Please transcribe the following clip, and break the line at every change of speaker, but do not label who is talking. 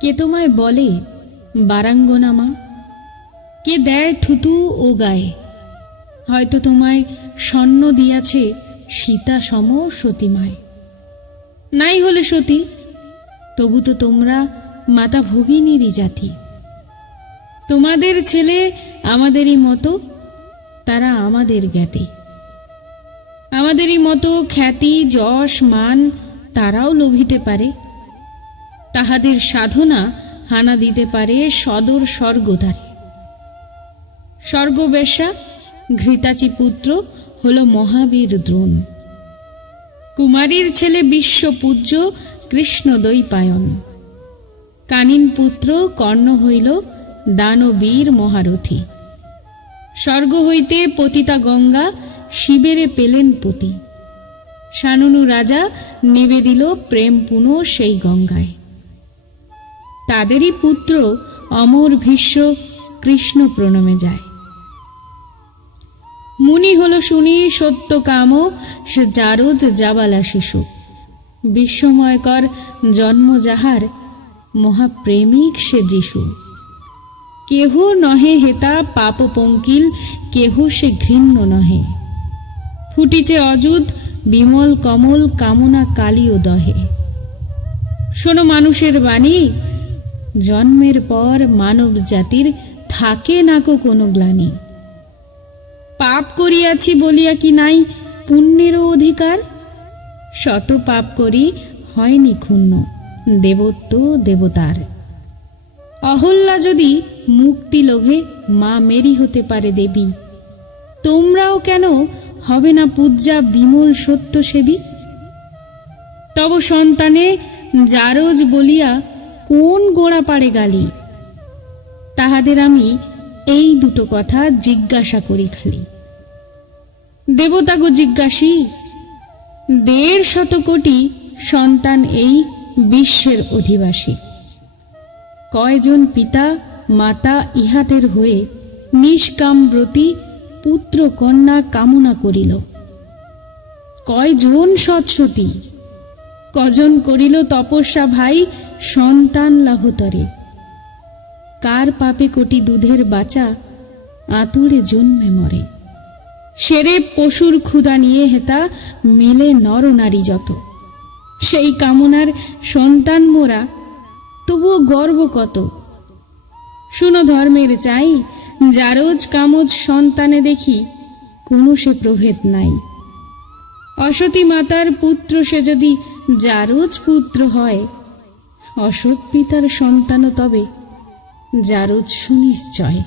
কে তোমায় বলে বারাঙ্গনা মা কে দেয় থুতু ও গায়ে? হয়তো তোমায় স্বর্ণ দিয়াছে সীতা সম সতীমায়। নাই হলে সতী, তবু তো তোমরা মাতা ভগিনীরই জাতি। তোমাদের ছেলে আমাদেরই মতো, তারা আমাদের জ্ঞাতি। আমাদেরই মতো খ্যাতি, যশ, মান তারাও লোভিতে পারে। তাহাদের সাধনা হানা দিতে পারে সদর স্বর্গদ্বারে। স্বর্গবেশ্যা, ঘৃতাচি পুত্র, হল মহাবীর দ্রোণ। কুমারীর ছেলে বিশ্বপূজ্য কৃষ্ণ দৈপায়ন। কানিন পুত্র, কর্ণ হইল দানবীর মহারথী। স্বর্গ হইতে পতিতা গঙ্গা, শিবেরে পেলেন পতি। শাননু রাজা নিবেদিল প্রেম পুন সেই গঙ্গায়। তাদেরই পুত্র অমর ভীষ্ম কৃষ্ণ প্রণমে যায়। মুনি হল শুনি সত্য কাম, সে জারদ জাবালা শিশু। বিস্ময়কর জন্ম যাহার, মহাপ্রেমিক সে যিশু। কেহ নহে হেতা পাপ পঙ্কিল, কেহ সে ঘৃণ্য নহে। ফুটিছে অযুত বিমল, কমল, কামনা কালীয় দহে। শোনো মানুষের বাণী, জন্মের পর মানব জাতির থাকে নাকো কোনো গ্লানি। পাপ করিয়াছি বলিয়া কি নাই পুণ্যেরও অধিকার? শত পাপ করি হয়নি ক্ষুণ্ণ, দেবত্ব, দেবতার। অহল্যা যদি মুক্তি লোভে মা মেরি হতে পারে দেবী, তোমরাও কেন হবে না পূজ্যা বিমল সত্য সেবী তব সন্তানে জারজ বলিয়া, কোন গোড়া পাড়ে গালি? তাহাদের আমি এই দুটো কথা জিজ্ঞাসা করি খালি। দেবতাগো জিজ্ঞাসী, দেড় শত কোটি সন্তান এই বিশ্বের অধিবাসী। কয়জন পিতা, মাতা ইহাদের হয়ে নিষ্কাম ব্রতী পুত্র কন্যা কামনা করিল। কয়জন সৎসতী? কজন করিল তপস্যা ভাই সন্তান লাভতরে কার পাপে কোটি দুধের বাচা আতুরে জন্মে মরে? সেরে পশুর ক্ষুদা নিয়ে হেতা মেলে নর নারী যত। সেই কামনার সন্তান মোরা, তবুও গর্ব কত? শুনো ধর্মের চাই জারজ কামজ সন্তানে দেখি, কোনো সে প্রভেদ নাই। অসতী মাতার পুত্র সে যদি জারজ পুত্র হয়, অসৎ পিতার সন্তানও তবে জারজ সুনিশ্চয়।